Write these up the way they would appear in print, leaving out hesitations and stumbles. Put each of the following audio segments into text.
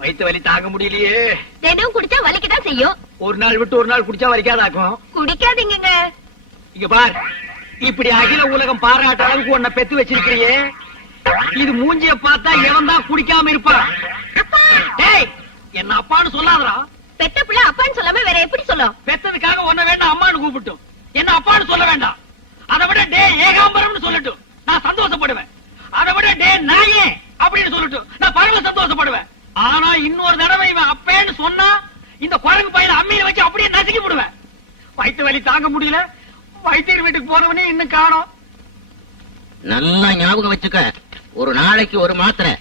வயிற்று வலி தாங்க முடியலையே. தினம் குடிச்சா வலிக்கதான் செய்யும். ஒரு நாள் விட்டு ஒரு நாள் குடிச்சா வலிக்காதாக்கும். குடிக்காதீங்க. இங்க பார், இப்படி அகில உலகம் பாராட்ட அளவுக்கு உன்னை பெத்து வச்சிருக்கிறியே, இது மூஞ்சிய பார்த்தா எவன் தான் குடிக்காம இருப்பான்? டேய், என்ன அப்பான்னு சொல்லாதடா. பெத்த பிள்ளை அப்பான்னு சொல்லாம வேற எப்படி சொல்லும்? பெத்ததுக்காக உன்ன வேண்டாம் அம்மான்னு கூப்பிட்டும், என்ன அப்பான்னு சொல்ல வேண்டாம். அதை விட டே ஏகாம்பரம்னு சொல்லட்டும், நான் சந்தோஷப்படுவேன். அதை விட டே நாயே அப்படின்னு சொல்லட்டும், நான் பரவ சந்தோஷப்படுவேன். ஆனா இன்னொரு தடவை இவன் அப்பேன்னு சொன்னா இந்த குரங்கு பையனை அம்மியில வச்சு அப்படியே நசுக்கி போடுவேன். வயிற்று வலி தாங்க முடியல, வைத்தியர் வீட்டுக்கு போனவனே இன்னும் காணோம். நல்லா ஞாபகம் வச்சுக்க, ஒரு நாளைக்கு ஒரு மாத்திரை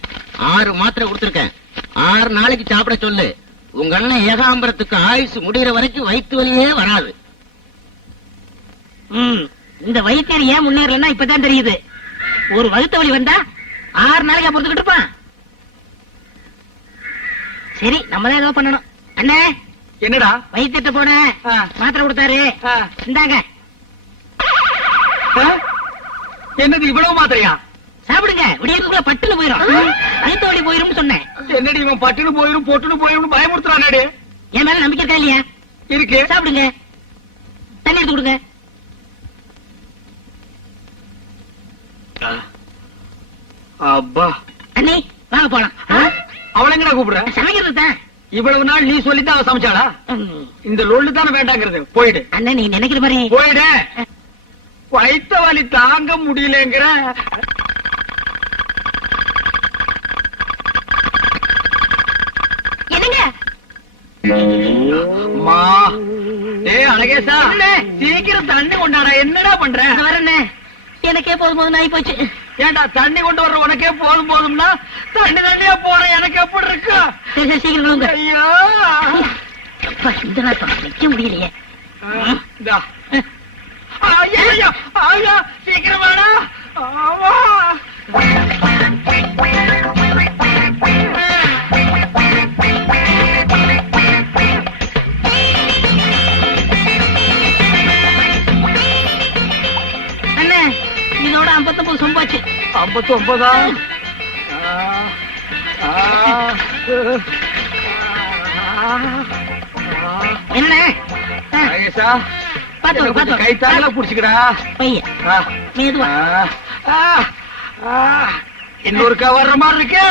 6 மாத்திரை கொடுத்திருக்கேன். 6 நாளைக்கு சாப்பிட சொல்லு. உங்க அண்ணன் ஏகாம்பரத்துக்கு ஆயுசு முடிகிற வரைக்கும் வயிற்று வலியே வராது. இந்த வைத்தியர் ஏன் முன்னேறலன்னா இப்பதான் தெரியுது. ஒரு வகுத்த வலி வந்தா 6 நாளைக்கு பொறுத்துக்கிட்டு இருப்பான். சரி, நம்ம தான் ஏதோ பண்ணணும். அண்ணே, என்னடா? வைத்தியத்தை போன மாத்திரை கொடுத்தாரு, இந்தாங்க. என்னது இவ்வளவு மாத்திரையா? சாப்பிடுங்க, விடியதுக்குள்ள பட்டுன்னு போயிடும். வயிற்று வலி போயிரும் சொன்னேன். என்னடி இவன் பட்டுன்னு போயிரும் பொட்டுன்னு போயிரும் பயமுறுத்துறானே. என் மேல நம்பிக்கை இருக்கா இல்லையா? இருக்கு. சாப்பிடுங்க, தண்ணி எடுத்து கொடுங்க. அப்பா, அண்ணி வாங்க போலாம். அவளை எங்கடா கூப்பிடுற? சமைக்கிறது தான். இவ்வளவு நாள் நீ சொல்லித்தான் அவ சமைச்சாளா? இந்த லொள்ளு தானே வேண்டாங்கிறது. போயிடு. அண்ணன் நீ நினைக்கிற மாதிரி போயிடு. வயிற்று வலி தாங்க முடியலங்கிற. என்னங்க? அம்மா, ஏய் அழகேசா, சீக்கிரம் தண்ணி கொண்டாடா. என்னடா பண்ற? வரண்ணே, எனக்கே போதும் போதும் ஆகி போச்சு. ஏண்டா தண்ணி கொண்டு வர்ற உனக்கே போதும் போதும்னா தண்ணி தண்ணியா போற எனக்கு எப்படி இருக்கு? சரி சீக்கிரம் கொடுங்க. ஐயோ, இந்த நாள் வைக்க முடியலையே. இந்தா. ஐயா, ஐயா, சீக்கிரம் வாடா. ஆமா. அண்ணே, இதோட 59 சொம்பாச்சு. 59? என்ன அழகேசா, பாத்து கை தாங்களா புடிச்சுக்கடா. பையன் மெதுவா இன்னொருக்கா வர்ற மாதிரி இருக்கு.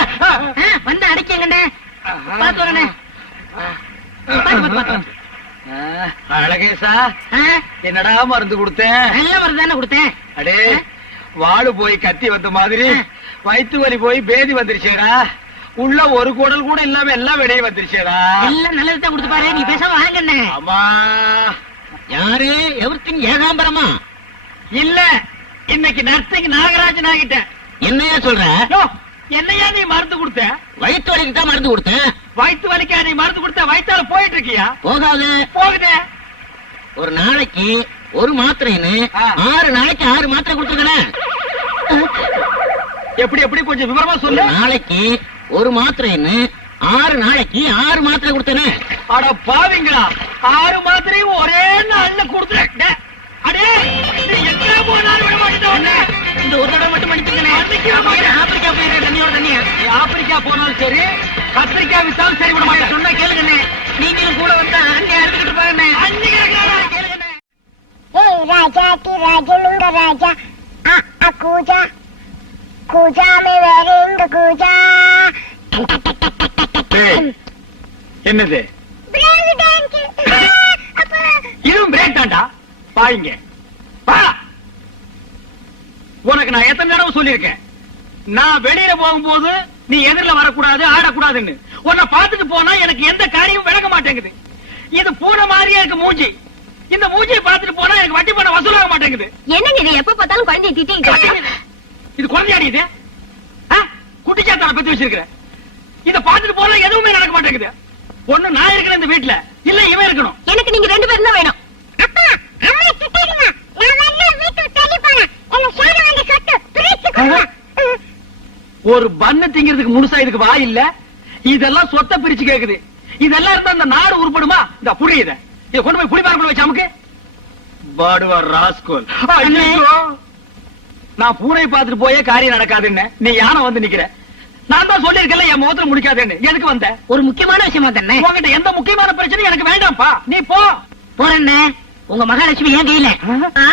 வந்து அடைக்கங்கண்ணே. பாத்து வரண்ணே. அழகேசா, என்னடா மருந்து கொடுத்தேன்? நல்ல மருந்து தானே கொடுத்தேன். அடே, வாழு போய் கத்தி வந்த மாதிரி வயிற்று வலி போய் பேதி வந்துருச்சேடா. உள்ள ஒரு குடல் கூட இல்லாம எல்லாம் வெளியே வந்துருச்சேடா. எல்லாம் நல்லதுதான் கொடுத்து பாரு. நீ பேசாம வாங்கண்ணே. ஆமா. யாரு? எவர்த்தின் ஏகாம்பரமா? இல்ல, இன்னைக்கு நர்சிங் நாகராஜன் ஆகிட்டேன். என்னையா சொல்ற? என்னையா நீ மருந்து கொடுத்த? வயிற்று வலிக்கு தான் மருந்து கொடுத்தேன். வயிற்று வலிக்கா நீ மருந்து கொடுத்த? வயிற்றால போயிட்டு இருக்கியா? போகாது. போகுதே. ஒரு நாளைக்கு ஒரு மாத்திரைன்னு 6 நாளைக்கு 6 மாத்திரை கொடுத்துருக்கேன். எப்படி எப்படி கொஞ்சம் விவரமா சொல்லு. நாளைக்கு ஒரு மாத்திரைன்னு 6 நாளைக்கு 6 மாத்திரை கொடுத்தேனே. அட பாவிங்களா, 6 மாத்திரையும் ஒரே நாள்ல கொடுத்துட்டேன். அடே, நீ எங்க போனாலும் விட மாட்டேன். இந்த ஒரு தடவை மட்டும் மன்னிச்சுக்கண்ணே. ஆப்பிரிக்கா போயிடுற தண்ணியோட தண்ணியா. நீ ஆப்பிரிக்கா போனாலும் சரி, கத்திரிக்காய் வித்தாலும் சரி விட மாட்டேன். சொன்னா கேளுங்கண்ணே. நீங்களும் கூட வந்தா அங்க எடுத்துக்கிட்டு போறேண்ணே. அன்னைக்கு கேளுங்கண்ணே. ஏய் ராஜாத்தி ராஜனுங்க ராஜா கூஜா கூஜா மே வேறேங்க கூஜா. என்னது? Break dance. இதுவும் பிரேக் தான்டா. பாருங்க, உனக்கு நான் எத்தனை தடவை சொல்லியிருக்கேன், நான் வெளியில போகும்போது நீ எதிரில வரக்கூடாது, ஆடக்கூடாதுன்னு. உன்னை பார்த்துட்டு போனா எனக்கு எந்த காரியமும் விளக்க மாட்டேங்குது. இது பூனை மாதிரியே இருக்கு மூஞ்சி. இந்த மூஞ்சியை பார்த்துட்டு போனா எனக்கு வட்டி பண்ண வசூலாக மாட்டேங்குது. என்னங்க இது? எப்ப பார்த்தாலும் குழந்தைய திட்டிங்க. இது குழந்தையாடி? இது குட்டிச்சாத்தான பத்தி வச்சிருக்கிற. இத பார்த்துட்டு போனா எதுவுமே நடக்க மாட்டேங்குது. ஒண்ணு நான் இருக்கிற இந்த வீட்டுல, இல்ல இவன் இருக்கணும். எனக்கு நீங்க 2 பேரும் தான் வேணும். அப்பா அம்மா திட்டுங்க. நான் வரல, வீட்டுக்கு தள்ளி போறேன். என்ன சேர வந்து சொத்து பிரிச்சுக்கோங்க. ஒரு பண்ண திங்கிறதுக்கு முழுசா இதுக்கு வாய் இல்ல. இதெல்லாம் சொத்தை பிரிச்சு கேக்குது. இதெல்லாம் இருந்தா அந்த நாடு உருப்படுமா? இந்த புரியுத இத கொண்டு போய் புளிமார்க்குள்ள வச்சு அமுக்கு. பாடுவா ராஸ்கோல். நான் பூனை பார்த்துட்டு போயே காரியம் நடக்காதுன்னு நீ யானை வந்து நிக்கிற. நான் தான் சொல்லிருக்கேன் என் முகத்துல முடிக்காதேன்னு எதுக்கு வந்த? ஒரு முக்கியமான விஷயமா தானே. உங்ககிட்ட எந்த முக்கியமான பிரச்சனையும் எனக்கு வேண்டாம்ப்பா, நீ போ. போறேன்னு உங்க மகாலட்சுமி ஏன் கையில? ஆ?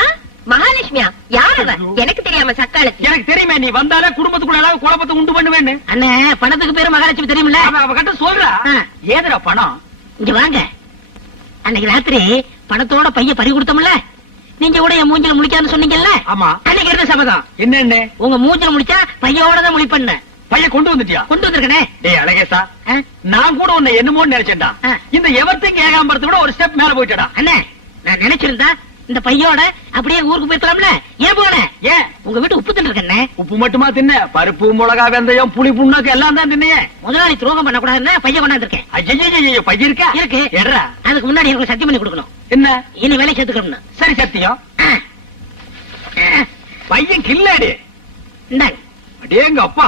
மகாலட்சுமியா? யார் அவ? எனக்கு தெரியாம சக்காலத்தி. எனக்கு தெரியுமே, நீ வந்தாலே குடும்பத்துக்குள்ள ஏதாவது குழப்பத்தை உண்டு பண்ணுவேன்னு. அண்ணே, பணத்துக்கு பேரு மகாலட்சுமி தெரியுமில்ல? அவ கிட்ட சொல்றா. ஆ. ஏதுடா பணம்? இங்க வாங்க. அன்னைக்கு ராத்திரி பணத்தோட பைய பறி கொடுத்தோம்ல, நீங்க கூட என் மூஞ்சில முழிக்கான்னு சொன்னீங்கல்ல? ஆமா. அன்னைக்கு இருந்த சபதம் என்னன்னு? உங்க மூஞ்சில முடிச்சா பையோட தான் முழிப்பண்ண. பைய கொண்டு வந்துட்டியா? கொண்டு வந்திருக்கனே. டேய் அழகேசா, ஆ? நான் கூட உன்னை என்னமோன்னு நினைச்சேன்டா. ஆ. இந்த எவர்த்திங் ஏகாம்பரத்தை விட ஒரு ஸ்டெப் மேல போயிட்டடா. அண்ணே, நான் நினைச்சிருந்தா இந்த பையோட அப்படியே ஊருக்கு போயிருக்கலாம்ல. ஏன் போன? ஏன்? உங்க வீட்டு உப்பு தின்னு. உப்பு மட்டுமா தின்ன? பருப்பு, மிளகா, வெந்தயம், புளி, புண்ணாக்கு எல்லாம் தான் தின்னையே. முதலாளி துரோகம் பண்ண கூடாதுன்னு பைய கொண்டாந்துருக்கேன். ஐயோ, பைய இருக்கா? இருக்கு. எட்ரா. அதுக்கு முன்னாடி எனக்கு சத்தியம் பண்ணி கொடுக்கணும். என்ன? இனி வேலை சேர்த்துக்கணும். சரி சத்தியம். பையன் கில்லாடி. இந்தாங்க. அடேங்க அப்பா,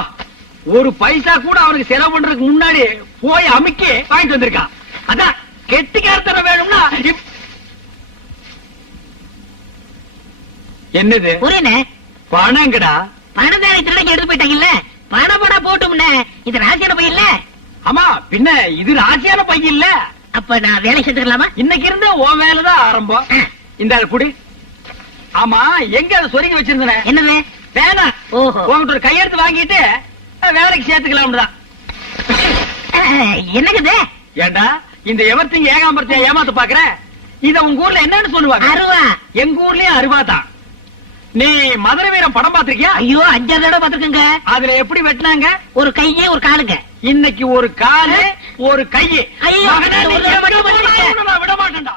ஒரு பைசா கூட அவனுக்கு செலவு பண்றதுக்கு முன்னாடி போய் அமுக்கி வாங்கிட்டு வந்திருக்கான். அதான் கெட்டிக்காரத்தனம் வேணும்னா என்னது? புரியனே. பணங்கடா. பணம் தானே திருடங்க எடுத்து போயிட்டாங்கல்ல. பணம் போனா போட்டும்னே. இது ராசியான பையன் இல்ல? ஆமா, பின்ன இது ராசியான பையன் இல்ல. அப்ப நான் வேலை சேர்த்துக்கலாமா? இன்னைக்கு இருந்து உன் வேலைதான் ஆரம்பம். இந்த குடி. ஆமா, எங்க அதை சொருகி வச்சிருந்தன? என்னது? வேணா. ஓஹோ. உங்ககிட்ட ஒரு கையெழுத்து வாங்கிட்டு வேலைக்கு சேர்த்துக்கலாம் தான். என்னக்குது? ஏண்டா இந்த எவர்த்திங் ஏகாம்பரத்தை ஏமாத்து பாக்குற? இத உங்க ஊர்ல என்னன்னு சொல்லுவாங்க? அருவா. எங்க ஊர்லயும் அருவாதான். நீ மதுரை வீரம் படம் பாத்திருக்கியா? ஐயோ, 5 தடவை பாத்துருக்கங்க. அதுல எப்படி வெட்டினாங்க? ஒரு கையே ஒரு காலுங்க. இன்னைக்கு ஒரு காலு ஒரு கையு. ஐயோ, மகனே, நீ ஒரு எங்க மட்டும் போனாலும் பண்ணிட்டேன். உன்னை நான் விட மாட்டேன்டா.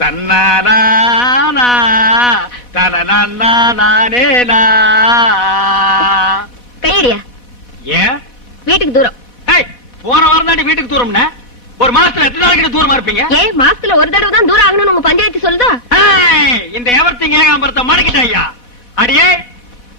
தன்னானா தனனானேனா. கையடியா? ஏன்? வீட்டுக்கு தூரம். ஏய், போன வாரம் தாண்டி வீட்டுக்கு தூரம்னா ஒரு மாசத்துல எத்தனை நாளைக்கு தூரமா இருப்பீங்க? ஏன் மாசத்துல ஒரு தடவை தான் தூரம் ஆகணும்னு உங்க பஞ்சாயத்து சொல்லுதா? ஏய், இந்த எவர்த்திங் ஏகாம்பரத்தை மடக்கிட்டாயா? அடியே,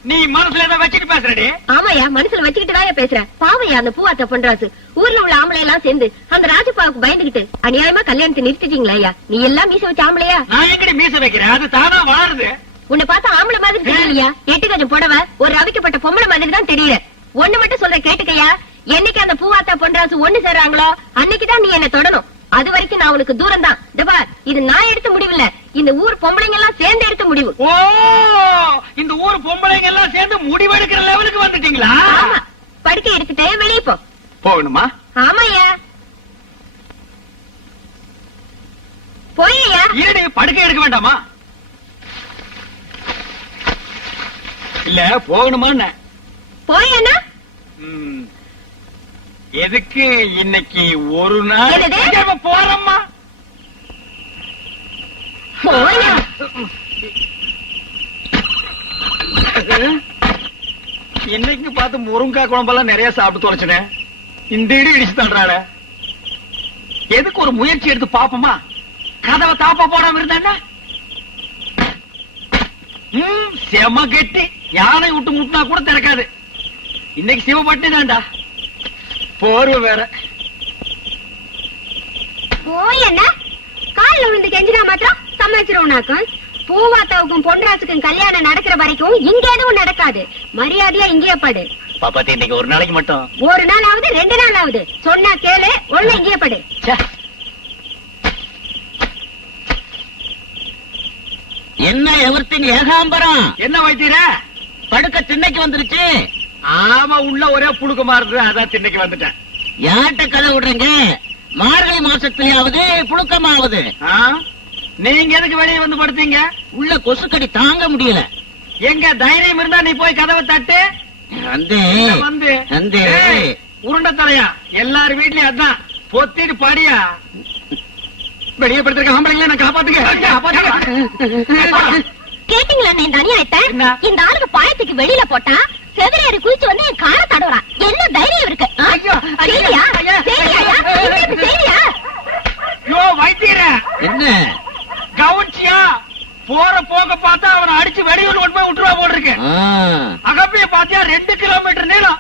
நீ மனசுல ஏதோ வச்சுட்டு பேசுறடி. ஆமாயா, மனசுல வச்சுக்கிட்டு தான் பேசுறேன். பாவையா அந்த பூவாத்த பண்றாசு. ஊர்ல உள்ள ஆம்பளை எல்லாம் சேர்ந்து அந்த ராஜப்பாவுக்கு பயந்துகிட்டு அநியாயமா கல்யாணத்தை நிறுத்திட்டீங்களா? ஐயா, நீ எல்லாம் மீச வச்ச ஆம்பளையா? நான் எங்கடி மீச வைக்கிறேன்? அது தானா வளருது. உன்னை பார்த்தா ஆம்பளை மாதிரி தெரியலையா? 8 கஜம் புடவை, ஒரு ரவிக்கப்பட்ட பொம்பளை மாதிரி தான் தெரியல. ஒண்ணு மட்டும் சொல்ற கேட்டுக்கையா, என்னைக்கு அந்த பூவாத்தா பொன்ராசு ஒண்ணு சேர்றாங்களோ அன்னைக்குதான் நீ என்ன தொடணும். அது வரைக்கும் நான் உனக்கு தூரம் தான். இது நான் எடுத்த முடிவு இல்ல, இந்த ஊர் பொம்பளைங்க எல்லாம் சேர்ந்து எடுத்த முடிவு. ஓ, இந்த ஊர் பொம்பளைங்க எல்லாம் சேர்ந்து முடிவெடுக்கிற லெவலுக்கு வந்துட்டீங்களா? ஆமா, படுக்கை எடுத்துட்டே வெளியே போ. போகணுமா? ஆமாய்யா, போய்யா. இருடி, படுக்கை எடுக்க வேண்டாமா? இல்ல போகணுமா? போயேன்னா எதுக்கு இன்னைக்கு ஒரு நாள் எது? போறம்மா. போயா. இன்னைக்கு பார்த்து முருங்கா குழம்பெல்லாம் நிறைய சாப்பிட்டு தொலைச்சனே. இந்த இடி இடிச்சு தள்ளுறாள. எதுக்கு ஒரு முயற்சி எடுத்து பாப்போமா? கதவை தாப்பா போடாம இருந்தா செம கெட்டி. யானை விட்டு முட்டினா கூட திறக்காது. இன்னைக்கு சிவப்பட்டி தான்டா. போர்வை வேற. போயேன்னா கால்ல விழுந்து கெஞ்சினா மாத்திரம் சமாளிச்சிருவோம்னாக்கும். பூவாத்தாவுக்கும் பொன்ராசுக்கும் கல்யாணம் நடக்கிற வரைக்கும் இங்க எதுவும் நடக்காது. மரியாதையா இங்கேயே படு. பாப்பாத்தி, இன்னைக்கு ஒரு நாளைக்கு மட்டும். ஒரு நாள் ஆகுது, 2 நாள் ஆகுது. சொன்னா கேளு, ஒண்ணு இங்கேயே படு. என்ன எவர்த்திங் ஏகாம்பரம்? என்ன வைத்தீர? படுக்க திண்ணைக்கு வந்துருச்சு. ஆமா, உள்ள ஒரே புழுக்கமா இருந்தது, அதான் திண்ணைக்கு வந்துட்டேன். யார்கிட்ட கதை விடுறீங்க? மார்கழி மாசத்துலயாவது புழுக்கமாவது. நீங்க எதுக்கு வெளியே வந்து படுத்தீங்க? உள்ள கொசுக்கடி தாங்க முடியல. எங்க தைரியம் இருந்தா நீ போய் கதவை தட்டு. வந்து வந்து வந்து உருண்ட தலையா எல்லாரும் வீட்லயும் அதான் பொத்திட்டு பாடியா. வெளியே படுத்திருக்க ஆம்பளைங்கள நான் காப்பாத்துங்க. கேட்டீங்களா இந்த அநியாயத்தை? என்ன? இந்த ஆளுக்கு பாயத்துக்கு வெளியில போட்டா செவிலியர் குளிச்சு வந்து என் காலை தடவுறான். என்ன தைரியம் இருக்கு? ஐயோ, சரியா? சரியா? யோ வைத்தீர, என்ன கவுன்சியா போற போக பார்த்தா அவனை அடிச்சு வெளியூர் கொண்டு போய் விட்டுருவா போல் இருக்கு. அகப்பிய பாத்தியா 2 கிலோமீட்டர் நீளம்.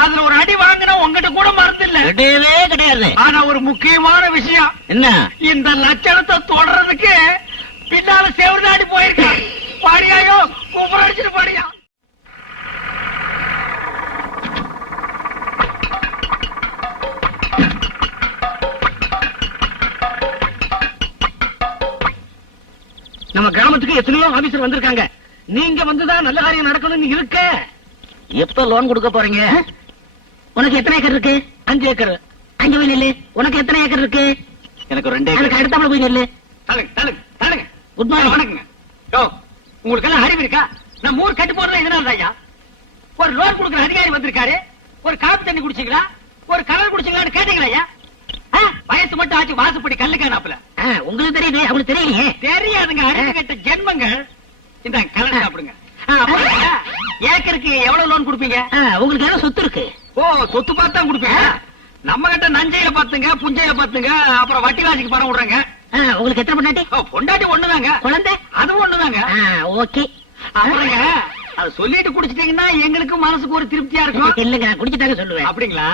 அதுல ஒரு அடி வாங்கினா உங்ககிட்ட கூட மறந்து இல்ல. கிடையவே கிடையாது. ஆனா ஒரு முக்கியமான விஷயம் என்ன? இந்த லட்சணத்தை தொடறதுக்கு பின்னால செவர்தாடி போயிருக்கான். பாடியாயோ கூப்பிட அடிச்சிட்டு பாடியா. நம்ம கிராமத்துக்கு எத்தனையோ ஆபீசர் வந்திருக்காங்க. நீங்க வந்துதான் நல்ல காரியம் நடக்கணும்னு இருக்க. எப்ப லோன் கொடுக்க போறீங்க? உனக்கு எத்தனை ஏக்கர் இருக்கு? 5 ஏக்கர். அங்க போய் நெல்லு. உனக்கு எத்தனை ஏக்கர் இருக்கு? எனக்கு 2 அதுக்கு ஏக்கர். அடுத்தாப்புல போய் நெல்லு. தள்ளுங்க தள்ளுங்க தள்ளுங்க. Good morning. வணக்கங்க. யோ, உங்களுக்கு எல்லாம் அறிவு இருக்கா? நம்ம ஊர் கட்டு போறதுல இதனால ஐயா ஒரு லோன் கொடுக்குற அதிகாரி வந்திருக்காரு. ஒரு காப்பி தண்ணி குடிச்சீங்களா, ஒரு கலர் குடிச்சீங்களான்னு கேட்டீங்களா ஐயா? வயசு மட்டும் ஆச்சு, வாசுப்படி கல்லு காணாப்புல. உங்களுக்கு தெரியுது, அவங்களுக்கு தெரியலையே. தெரியாதுங்க, அறிவு கெட்ட ஜென்மங்கள். இந்த கலர் சாப்பிடுங்க. அப்புறம் ஐயா, ஏக்கருக்கு எவ்வளவு லோன் கொடுப்பீங்க? உங்களுக்கு ஏதோ சொத்து இருக்கு. ஓ, சொத்து பார்த்து தான் கொடுப்பீங்க. நம்ம கிட்ட நஞ்சையில பாத்துங்க, புஞ்சையில பாத்துங்க, அப்புறம் வட்டி வாசிக்கு பணம் விடுறாங்க. உங்களுக்கு எத்தனை பொண்டாட்டி? பொண்டாட்டி ஒண்ணுதாங்க. குழந்தை? அதுவும் ஒண்ணுதாங்க. ஓகே. அப்புறங்க அது சொல்லிட்டு குடிச்சிட்டீங்கன்னா எங்களுக்கு மனசுக்கு ஒரு திருப்தியா இருக்கும். இல்லங்க, நான் குடிச்சுட்டாங்க சொல்லுவேன். அப்படிங்களா?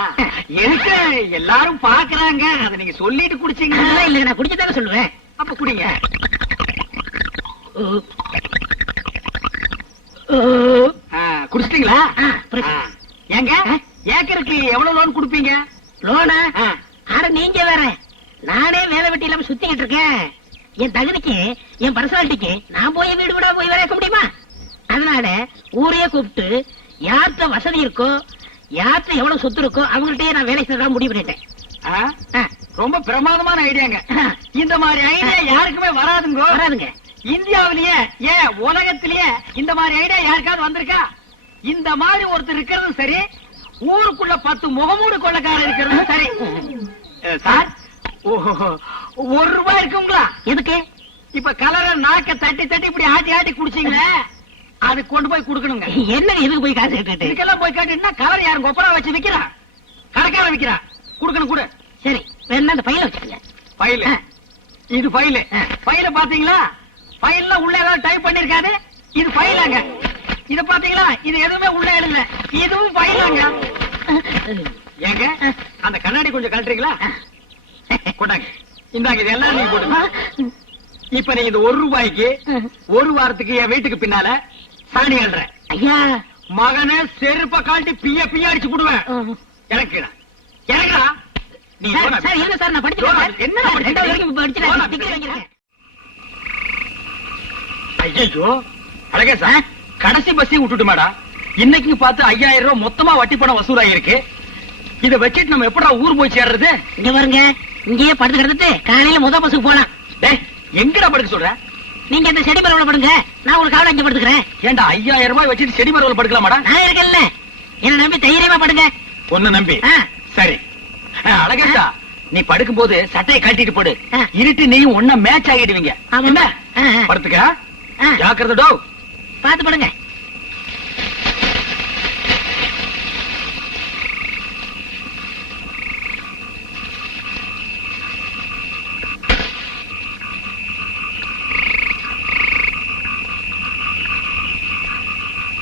எனக்கு எல்லாரும் பாக்குறாங்க, அதை நீங்க சொல்லிட்டு குடிச்சீங்கன்னா. இல்லங்க, நான் குடிச்சுட்டாங்க சொல்லுவேன். அப்ப குடிங்க. குடிச்சிட்டீங்களா? ஏங்க, ஏக்கருக்கு எவ்வளவு லோன் கொடுப்பீங்க? லோனா? ஆனா நீங்க வேற, நானே வேலை வெட்டி இல்லாம சுத்திக்கிட்டு இருக்கேன். என் தகுதிக்கு, என் பர்சனாலிட்டிக்கு நான் போய் வீடு விட போய் வரைக்க முடியுமா? அதனால ஊரையே கூப்பிட்டு யார்கிட்ட வசதி இருக்கோ, யார்கிட்ட எவ்வளவு சொத்து இருக்கோ அவங்கள்ட்டயே நான் வேலை செய்ய முடிவு பண்ணிட்டேன். ரொம்ப பிரமாதமான ஐடியாங்க. இந்த மாதிரி ஐடியா யாருக்குமே வராதுங்க. வராதுங்க. இந்தியாவிலேயே ஏன் உலகத்திலேயே இந்த மாதிரி ஐடியா யாருக்காவது வந்திருக்கா? இந்த மாதிரி ஒருத்தர் இருக்கிறதும் சரி, ஊருக்குள்ள 10 முகமூடு கொள்ளக்காரர் இருக்கிறதும் சரி. சார், ₹1 இருக்குங்களா? எதுக்கு? இப்ப கலர நாக்க தட்டி தட்டி இப்படி ஆட்டி ஆட்டி குடிச்சீங்களே, அது கொண்டு போய் கொடுக்கணுங்க. என்ன எதுக்கு போய் காசு கேட்டு? இதுக்கெல்லாம் போய் கேட்டீங்கன்னா கலர் யாரும் கொப்பரா வச்சு விக்கிறா, கடைக்கார விக்கிறா. கொடுக்கணும் கூட. சரி, வேணா அந்த பையில வச்சுக்கங்க. ஃபைல், இது ஃபைல். ஃபைல பாத்தீங்களா? ஃபைல்ல உள்ள ஏதாவது டைப் பண்ணிருக்காது. இது ஃபைலாங்க. இத பாத்தீங்களா? இது எதுவுமே உள்ள எழுதல. இதுவும் ஃபைலாங்க. ஏங்க, அந்த கண்ணாடி கொஞ்சம் கழட்டுறீங்களா? கொண்டாங்க, இந்தாங்க, இது எல்லாம் நீங்க போடுங்க. இப்ப நீங்க இந்த ₹1 ஒரு வாரத்துக்கு என் வீட்டுக்கு பின்னால சாணி அள்ளுறேன். ஐயா, மகனை செருப்ப காட்டி பிய பிய அடிச்சு போடுவேன். எனக்கு எனக்குடா. நீ சார் இல்ல சார், நான் படிச்சிருக்கேன். என்ன ரெண்டாவது வரைக்கும் படிச்சிருக்கேன். டிகிரி வாங்கிருக்கேன். ஐயோ, அழகே சார், கடைசி பஸ்ஸையும் விட்டுட்டு மேடா. இன்னைக்கு பார்த்து 5000 ரூபாய் மொத்தமா வட்டி பணம் வசூலாயிருக்கு. இத வச்சிட்டு நம்ம எப்படா ஊர் போய் சேர்றது? இங்க பாருங்க, இங்கேயே படுத்து கிடந்துட்டு காலையில முத பஸ்ஸுக்கு போலாம். டேய், எங்கடா படுக்க சொல்ற? நீங்க இந்த செடி மரவுல படுங்க, நான் உங்களுக்கு காவல இங்க படுத்துக்கிறேன். ஏண்டா 5000 ரூபாய் வச்சிட்டு செடி மரவுல படுக்கலாமாடா? நான் இருக்கேன்ல, என்ன நம்பி தைரியமா படுங்க. ஒன்னு நம்பி? சரி. அழகேசா, நீ படுக்கும் போது சட்டையை கட்டிட்டு போடு. இருட்டு நீயும் ஒன்னா மேட்ச் ஆகிடுவீங்க. ஆமாண்டா. படுத்துக்க, ஜாக்கிரதா. பாத்து படுங்க.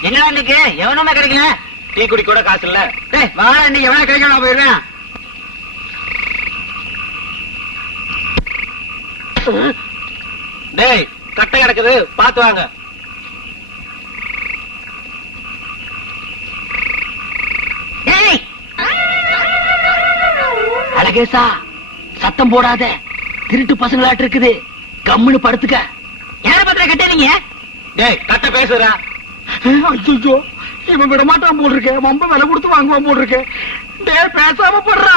என்னடா இன்னைக்கு எவனுமே கிடைக்கல? டீ குடி கூட காசு இல்ல. டேய் வாடா, இன்னைக்கு எவனா கிடைக்கல, நான் போயிடுறேன். டேய், கட்டை கிடக்குது, பாத்து வாங்க. டேய், அழகேசா, சத்தம் போடாத, திருட்டு பசங்களாட்டு இருக்குது. கம்முன்னு படுத்துக்க. யார பத்திர கட்டீங்க? டேய், கட்ட பேசுறா. ஐயோ, இவன் விட மாட்டான் போல் இருக்கு. ரொம்ப விலை கொடுத்து வாங்குவான் போல் இருக்கு. டேய், பேசாம போடுறா.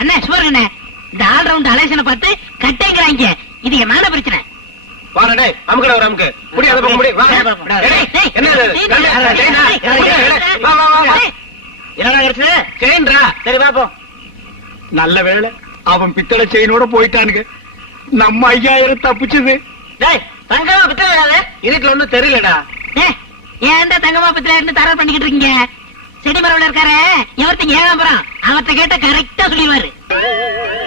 அண்ணா சுவர் அண்ணா, இந்த ஆல் ரவுண்ட் அலேசனை பார்த்து கட்டைங்கிறாங்க. இது என் மேல பிரச்சனை. வாடா டேய், அமுக்குடா ஒரு அமுக்கு. முடி அத பக்கம் முடி. வா. என்ன இது? வா வா வா. என்னடா கிடைச்சது? செயின்டா. சரி பாப்போம். நல்ல வேளை, அவன் பித்தளை செயினோட போயிட்டானுங்க. நம்ம 5000 தப்பிச்சது. டேய், தங்கமா பித்தளை இதுக்கு ஒண்ணும் தெரியலடா. ஏன்டா தங்கமா பத்திர இருந்து தர பண்ணிக்கிட்டு இருக்கீங்க? செடி மரவுல இருக்காரு, எவர்த்த ஏகாம்பரம், அவர்த்த கேட்ட கரெக்டா சொல்லிடுவாரு.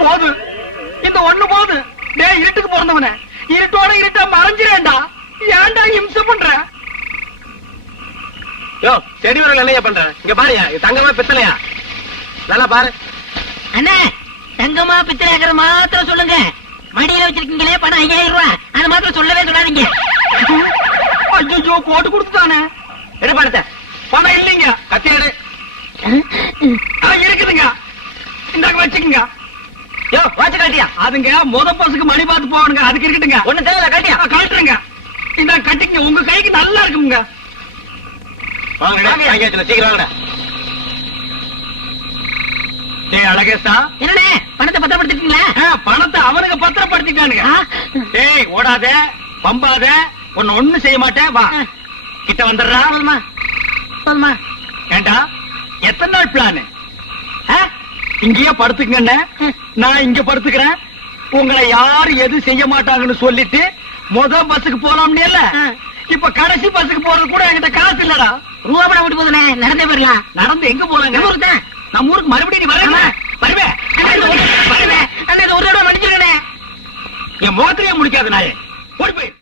போது, இந்த ஒண்ணு போது. டேய், இருட்டுக்கு பிறந்தவன, இருட்டோட இருட்டா மறைஞ்சிரேன்டா. ஏன்டா இம்சை பண்ற? யோ, செடி வரல என்னையா பண்ற? இங்க பாருயா, இது தங்கமா பித்தளையா? நல்லா பாரு. அண்ணா, தங்கமா பித்தளைங்கிற மாத்திரம் சொல்லுங்க. மடியில வச்சிருக்கீங்களே பணம் 5000 ரூபாய், அது மாத்திரம் சொல்லவே சொல்லாதீங்க. ஐயோ போட்டு கொடுத்துட்டானே. எடு பணத்தை. பணம் இல்லைங்க. கத்தி எடு. இருக்குதுங்க, இந்தாங்க வச்சுக்கோங்க. யோ வாட்ச் கட்டியா? அதுங்க முத பஸ்ஸுக்கு மணி பார்த்து போகணுங்க, அதுக்கு இருக்கட்டுங்க. ஒண்ணு தேவையில்ல கட்டியா? கழட்டுறேங்க. இந்த கட்டிங்க, உங்க கைக்கு நல்லா இருக்குங்க. வாங்க சீக்கிரம் வாங்க. டேய் அழகேசா, என்னண்ணே பணத்தை பத்திரப்படுத்திட்டீங்களா? பணத்தை அவனுங்க பத்திரப்படுத்திட்டானுங்க. டேய் ஓடாத பம்பாத, ஒண்ணு செய்ய மாட்டேன். வா கிட்ட வந்துடுறா. போதுமா போதுமா? ஏண்டா எத்தனை நாள் பிளான்? இங்கேயே படுத்துக்கங்க, நான் இங்க படுத்துக்கிறேன். உங்களை யாரு எது செய்ய மாட்டாங்கன்னு சொல்லிட்டு முத பஸ்ஸுக்கு போலாம்னு இல்ல, இப்ப கடைசி பஸ்ஸுக்கு போறது கூட என்கிட்ட காசு இல்லடா. ரூபா பணம் விட்டு போதுனே, நடந்தே போயிடலாம். நடந்து எங்க போலாங்க? நம்ம ஊருக்கு தான். நம்ம ஊருக்கு மறுபடியும் நீ வருவேன். வருவேன். அண்ணா, இது ஒரு தடவை மன்னிச்சிருக்கேன். என் முகத்திலேயே முடிக்காத நாயே. ஓடி போய்